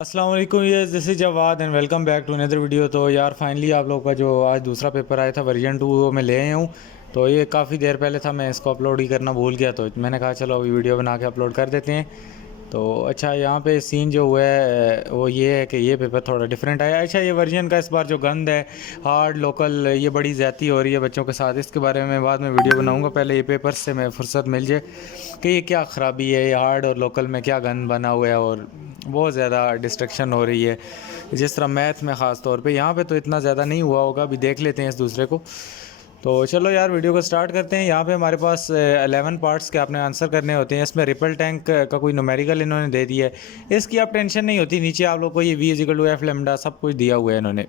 अस्सलाम वालेकुम, ये this is Jawad and welcome back to another video. तो यार फाइनली आप लोगों का जो आज दूसरा पेपर आया था वर्जन 2 वो मैं ले आया हूँ। तो ये काफ़ी देर पहले था, मैं इसको अपलोड ही करना भूल गया, तो मैंने कहा चलो अभी वीडियो बना के अपलोड कर देते हैं। तो अच्छा, यहाँ पे सीन जो हुआ है वो ये है कि ये पेपर थोड़ा डिफरेंट आया। अच्छा, ये वर्जन का इस बार जो गंद है हार्ड लोकल, ये बड़ी ज़्यादती हो रही है बच्चों के साथ। इसके बारे में बाद में वीडियो बनाऊंगा, पहले ये पेपर से मैं फुर्सत मिल जाए कि ये क्या ख़राबी है, ये हार्ड और लोकल में क्या गंद बना हुआ है और बहुत ज़्यादा डिस्ट्रक्शन हो रही है। जिस तरह मैथ में ख़ास तौर पे, यहाँ पे तो इतना ज़्यादा नहीं हुआ होगा, अभी देख लेते हैं इस दूसरे को। तो चलो यार वीडियो को स्टार्ट करते हैं। यहाँ पे हमारे पास 11 पार्ट्स के आपने आंसर करने होते हैं। इसमें रिपल टैंक का कोई न्यूमेरिकल इन्होंने दे दिया है, इसकी आप टेंशन नहीं होती। नीचे आप लोग को ये v equal to f lambda सब कुछ दिया हुआ है इन्होंने।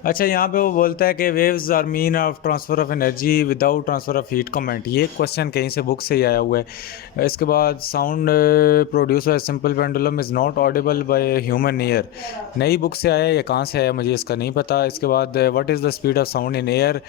अच्छा, यहाँ पे वो बोलता है कि waves are mean of transfer of energy without transfer of heat comment. ये क्वेश्चन कहीं से बुक से ही आया हुआ है। इसके बाद sound produce by simple pendulum is not Audible by human ear. नई बुक से आया है, ये कहाँ से आया मुझे इसका नहीं पता। इसके बाद what is the speed of sound in air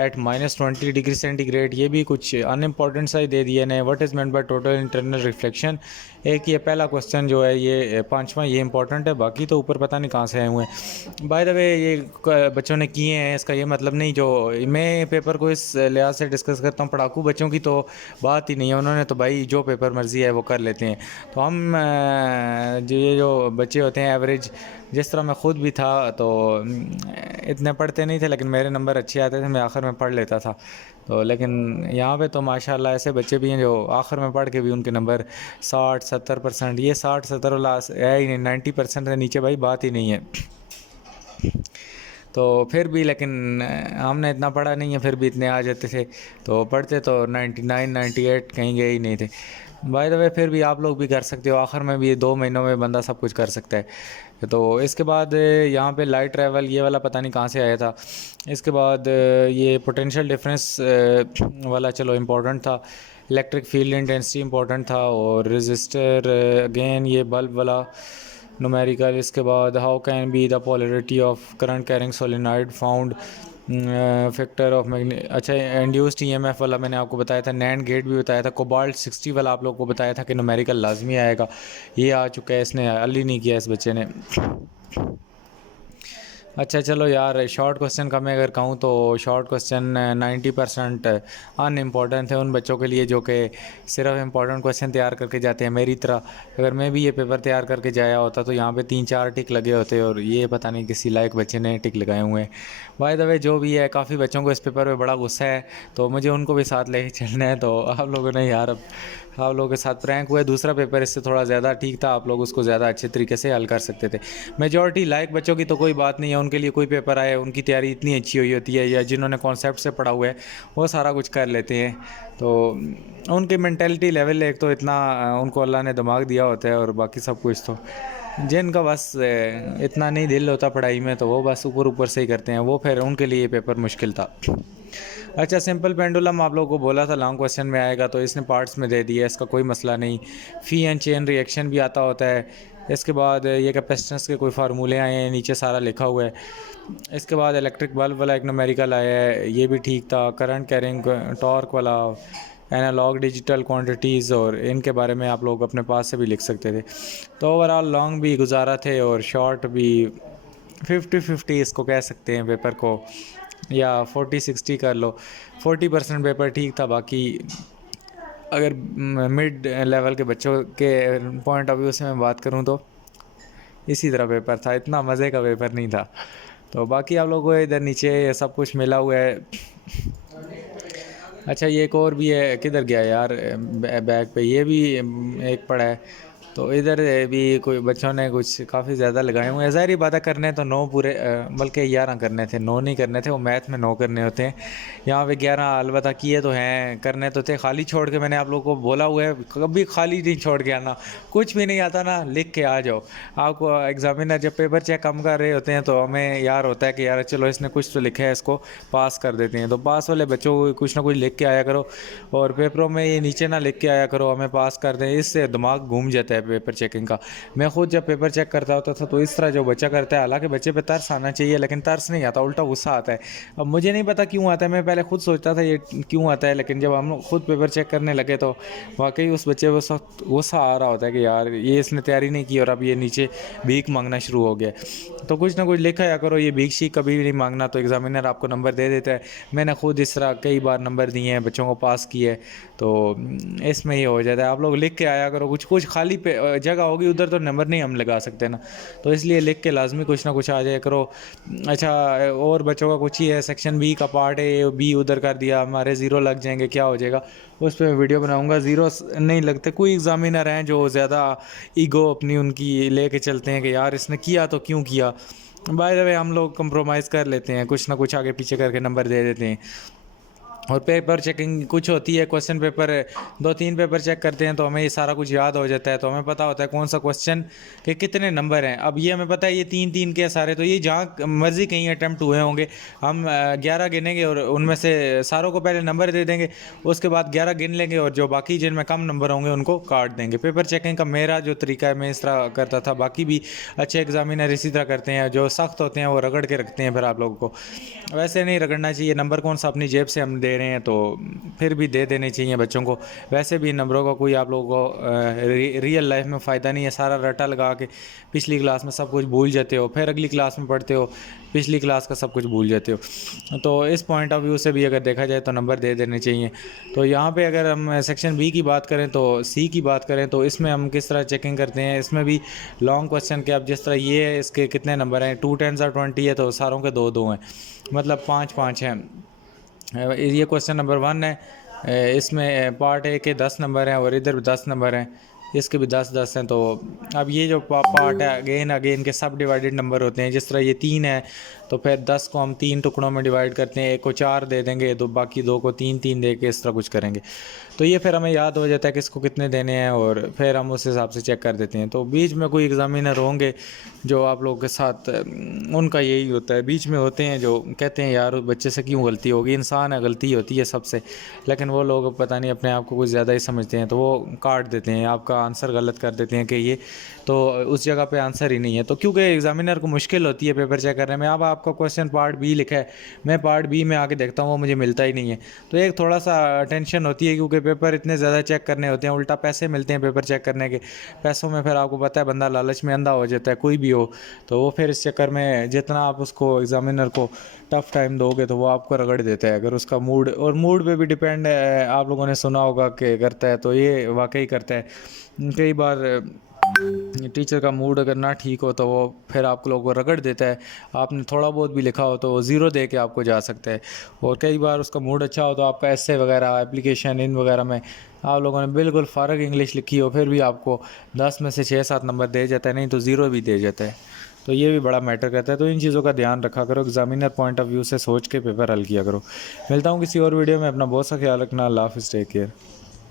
at -20 degree centigrade, ये भी कुछ अनइम्पॉर्टेंट सा ही दे दिया ने। What is meant by total internal reflection, एक ये पहला क्वेश्चन जो है ये पांचवा, ये इंपॉर्टेंट है, बाकी तो ऊपर पता नहीं कहाँ से आए हुए हैं। बाय द वे ये बच्चों ने किए हैं, इसका ये मतलब नहीं, जो मैं पेपर को इस लिहाज से डिस्कस करता हूँ, पढ़ाकू बच्चों की तो बात ही नहीं है। उन्होंने तो भाई जो पेपर मर्जी है वो कर लेते हैं। तो हम जो ये जो बच्चे होते हैं एवरेज, जिस तरह मैं ख़ुद भी था, तो इतने पढ़ते नहीं थे, लेकिन मेरे नंबर अच्छे आते थे, मैं आखिर में पढ़ लेता था। तो लेकिन यहाँ पे तो माशाल्लाह ऐसे बच्चे भी हैं जो आखिर में पढ़ के भी उनके नंबर 60-70%, ये 60-70 वाला है ही नहीं, 90% से नीचे भाई बात ही नहीं है। तो फिर भी लेकिन हमने इतना पढ़ा नहीं है, फिर भी इतने आ जाते थे। तो पढ़ते तो 99-98 कहीं गए ही नहीं थे। बाय द वे फिर भी आप लोग भी कर सकते हो, आखिर में भी 2 महीनों में बंदा सब कुछ कर सकता है। तो इसके बाद यहाँ पे लाइट ट्रैवल, ये वाला पता नहीं कहाँ से आया था। इसके बाद ये पोटेंशियल डिफरेंस वाला चलो इम्पोर्टेंट था। इलेक्ट्रिक फील्ड इंटेंसिटी इम्पोर्टेंट था। और रजिस्टर अगेन ये बल्ब वाला न्यूमेरिकल। इसके बाद how can be the polarity of current carrying solenoid found factor of मैग्ने। अच्छा, इंड्यूस्ड ईएमएफ वाला मैंने आपको बताया था। नैंड गेट भी बताया था। कोबाल्ट 60 वाला आप लोग को बताया था कि न्यूमेरिकल लाजमी आएगा, ये आ चुका है। इसने अली नहीं किया इस बच्चे ने। अच्छा चलो यार, शॉर्ट क्वेश्चन का मैं अगर कहूँ तो शॉर्ट क्वेश्चन 90% अनइम्पॉर्टेंट थे उन बच्चों के लिए जो कि सिर्फ इम्पॉर्टेंट क्वेश्चन तैयार करके जाते हैं। मेरी तरह अगर मैं भी ये पेपर तैयार करके जाया होता तो यहाँ पे 3-4 टिक लगे होते, और ये पता नहीं किसी लायक बच्चे ने टिक लगाए हुए हैं। बाय द वे जो भी है, काफ़ी बच्चों को इस पेपर पे बड़ा गुस्सा है, तो मुझे उनको भी साथ लेके चलना है। तो आप लोगों ने यार, अब आप लोगों के साथ प्रैंक हुआ है। दूसरा पेपर इससे थोड़ा ज़्यादा ठीक था, आप लोग उसको ज़्यादा अच्छे तरीके से हल कर सकते थे। मेजॉरिटी लायक बच्चों की तो कोई बात नहीं है, उनके लिए कोई पेपर आए उनकी तैयारी इतनी अच्छी हुई होती है, या जिन्होंने कॉन्सेप्ट से पढ़ा हुआ है वो सारा कुछ कर लेते हैं। तो उनकी मेंटेलिटी लेवल एक तो इतना उनको अल्लाह ने दिमाग दिया होता है, और बाकी सब कुछ तो जिनका बस इतना नहीं दिल होता पढ़ाई में, तो वो बस ऊपर ऊपर से ही करते हैं, वो फिर उनके लिए पेपर मुश्किल था। अच्छा, सिंपल पेंडुलम आप लोगों को बोला था लॉन्ग क्वेश्चन में आएगा, तो इसने पार्ट्स में दे दिया, इसका कोई मसला नहीं। फी एंड चेन रिएक्शन भी आता होता है। इसके बाद ये कैपेसिटेंस के कोई फार्मूले आए हैं, नीचे सारा लिखा हुआ है। इसके बाद इलेक्ट्रिक बल्ब वाला एक न्यूमेरिकल आया है, ये भी ठीक था। करंट कैरिंग टॉर्क वाला, एनालॉग डिजिटल क्वांटिटीज़, और इनके बारे में आप लोग अपने पास से भी लिख सकते थे। तो ओवरऑल लॉन्ग भी गुजारा थे और शॉर्ट भी 50-50 इसको कह सकते हैं पेपर को, या 40-60 कर लो। 40% पेपर ठीक था, बाकी अगर मिड लेवल के बच्चों के पॉइंट ऑफ व्यू से मैं बात करूं तो इसी तरह पेपर था, इतना मज़े का पेपर नहीं था। तो बाकी आप लोगों को इधर नीचे ये सब कुछ मिला हुआ है। अच्छा, ये एक और भी है, किधर गया यार, बैग पे ये भी एक पड़ा है। तो इधर भी कोई बच्चों ने कुछ काफ़ी ज़्यादा लगाए हुए हैं। ज़ाहिर बात है, करने तो 9 पूरे बल्कि 11 करने थे, 9 नहीं करने थे, वो मैथ में 9 करने होते हैं। यहाँ पे 11 अलबत्ता किए तो हैं, करने तो थे। खाली छोड़ के मैंने आप लोगों को बोला हुआ है कभी खाली नहीं छोड़ के आना। कुछ भी नहीं आता ना, लिख के आ जाओ। आपको एग्जामिनर जब पेपर चेक कम कर रहे होते हैं तो हमें यार होता है कि यार चलो इसने कुछ तो लिखा है, इसको पास कर देते हैं। तो पास वाले बच्चों को कुछ ना कुछ लिख के आया करो, और पेपरों में ये नीचे ना लिख के आया करो हमें पास कर दें, इससे दिमाग घूम जाता है है पेपर चेकिंग का। मैं खुद जब पेपर चेक करता होता था तो इस तरह जो बच्चा करता है, हालांकि बच्चे पे तरस आना चाहिए लेकिन तरस नहीं आता, उल्टा गुस्सा आता है। अब मुझे नहीं पता क्यों आता है, मैं पहले खुद सोचता था ये क्यों आता है, लेकिन जब हम लोग खुद पेपर चेक करने लगे तो वाकई उस बच्चे को सब गुस्सा आ रहा होता है कि यार ये इसने तैयारी नहीं की और अब ये नीचे भीख मांगना शुरू हो गया। तो कुछ ना कुछ लिखा या करो, ये भीख शीख कभी भी नहीं मांगना, तो एग्ज़ामिनर आपको नंबर दे देता है। मैंने खुद इस तरह कई बार नंबर दिए हैं, बच्चों को पास किए, तो इसमें ये हो जाता है। आप लोग लिख के आया करो, कुछ कुछ खाली पे जगह होगी उधर तो नंबर नहीं हम लगा सकते ना, तो इसलिए लिख के लाजमी कुछ ना कुछ आ जाए करो। अच्छा, और बच्चों का कुछ ही है, सेक्शन बी का पार्ट है, बी उधर कर दिया, हमारे ज़ीरो लग जाएंगे, क्या हो जाएगा उस पर वीडियो बनाऊंगा। ज़ीरो नहीं लगते, कोई एग्ज़ामिनर हैं जो ज़्यादा ईगो अपनी उनकी लेके चलते हैं कि यार इसने किया तो क्यों किया। बाय द वे हम लोग कंप्रोमाइज़ कर लेते हैं, कुछ ना कुछ आगे पीछे करके नंबर दे देते हैं। और पेपर चेकिंग कुछ होती है, क्वेश्चन पेपर 2-3 पेपर चेक करते हैं तो हमें ये सारा कुछ याद हो जाता है, तो हमें पता होता है कौन सा क्वेश्चन के कितने नंबर हैं। अब ये हमें पता है ये 3-3 के सारे, तो ये जहाँ मर्ज़ी कहीं अटैम्प्ट हुए होंगे, हम 11 गिनेंगे और उनमें से सारों को पहले नंबर दे देंगे, उसके बाद 11 गिन लेंगे और जो बाकी जिनमें कम नंबर होंगे उनको काट देंगे। पेपर चेकिंग का मेरा जो तरीका है मैं इस तरह करता था, बाकी भी अच्छे एग्जामिनर इसी तरह करते हैं, जो सख्त होते हैं वो रगड़ के रखते हैं। फिर आप लोगों को वैसे नहीं रगड़ना चाहिए, नंबर कौन सा अपनी जेब से हम दे रहे हैं तो फिर भी दे देने चाहिए बच्चों को। वैसे भी नंबरों का कोई आप लोगों को रियल लाइफ में फ़ायदा नहीं है, सारा रटा लगा के पिछली क्लास में सब कुछ भूल जाते हो, फिर अगली क्लास में पढ़ते हो पिछली क्लास का सब कुछ भूल जाते हो। तो इस पॉइंट ऑफ व्यू से भी अगर देखा जाए तो नंबर दे देने चाहिए। तो यहाँ पे अगर हम सेक्शन बी की बात करें तो सी की बात करें तो इसमें हम किस तरह चेकिंग करते हैं, इसमें भी लॉन्ग क्वेश्चन के अब जिस तरह ये है इसके कितने नंबर हैं, 2 10 20 है तो सारों के 2-2 हैं, मतलब 5-5 हैं। ये क्वेश्चन नंबर 1 है, इसमें पार्ट ए के 10 नंबर हैं और इधर भी 10 नंबर हैं, इसके भी 10-10 हैं। तो अब ये जो पार्ट है अगेन अगेन के सब डिवाइडेड नंबर होते हैं, जिस तरह ये 3 है तो फिर 10 को हम 3 टुकड़ों में डिवाइड करते हैं, एक को 4 दे देंगे, तो बाकी 2 को 3-3 दे के इस तरह कुछ करेंगे। तो ये फिर हमें याद हो जाता है कि इसको कितने देने हैं और फिर हम उस हिसाब से चेक कर देते हैं। तो बीच में कोई एग्ज़ामिनर होंगे जो आप लोगों के साथ उनका यही होता है, बीच में होते हैं जो कहते हैं यार बच्चे से क्यों गलती होगी, इंसान है, गलती होती है सबसे, लेकिन वो लोग पता नहीं अपने आप को कुछ ज़्यादा ही समझते हैं, तो वो काट देते हैं, आपका आंसर गलत कर देते हैं कि ये तो उस जगह पे आंसर ही नहीं है। तो क्योंकि एग्ज़ामिनर को मुश्किल होती है पेपर चेक करने में, अब आपका क्वेश्चन पार्ट बी लिखा है, मैं पार्ट बी में आके देखता हूँ वो मुझे मिलता ही नहीं है, तो एक थोड़ा सा टेंशन होती है, क्योंकि पेपर इतने ज़्यादा चेक करने होते हैं, उल्टा पैसे मिलते हैं पेपर चेक करने के, पैसों में फिर आपको पता है बंदा लालच में अंधा हो जाता है, कोई भी हो, तो वो फिर इस चक्कर में जितना आप उसको एग्ज़ामिनर को टफ़ टाइम दोगे तो वो आपको रगड़ देता है। अगर उसका मूड, और मूड पे भी डिपेंड है, आप लोगों ने सुना होगा कि करता है, तो ये वाकई करता है। कई बार टीचर का मूड अगर ना ठीक हो तो वो फिर आप लोगों को रगड़ देता है, आपने थोड़ा बहुत भी लिखा हो तो वो ज़ीरो दे के आपको जा सकता है। और कई बार उसका मूड अच्छा हो तो आपका एस्से वगैरह एप्लीकेशन इन वगैरह में आप लोगों ने बिल्कुल फ़ारग इंग्लिश लिखी हो, फिर भी आपको 10 में से 6-7 नंबर दे जाता है, नहीं तो ज़ीरो भी दे जाता है। तो ये भी बड़ा मैटर करता है, तो इन चीज़ों का ध्यान रखा करो, एग्जामिनर पॉइंट ऑफ व्यू से सोच के पेपर हल किया करो। मिलता हूँ किसी और वीडियो में, अपना बहुत सा ख्याल रखना, अल्लाह हाफ़िज़, टेक केयर।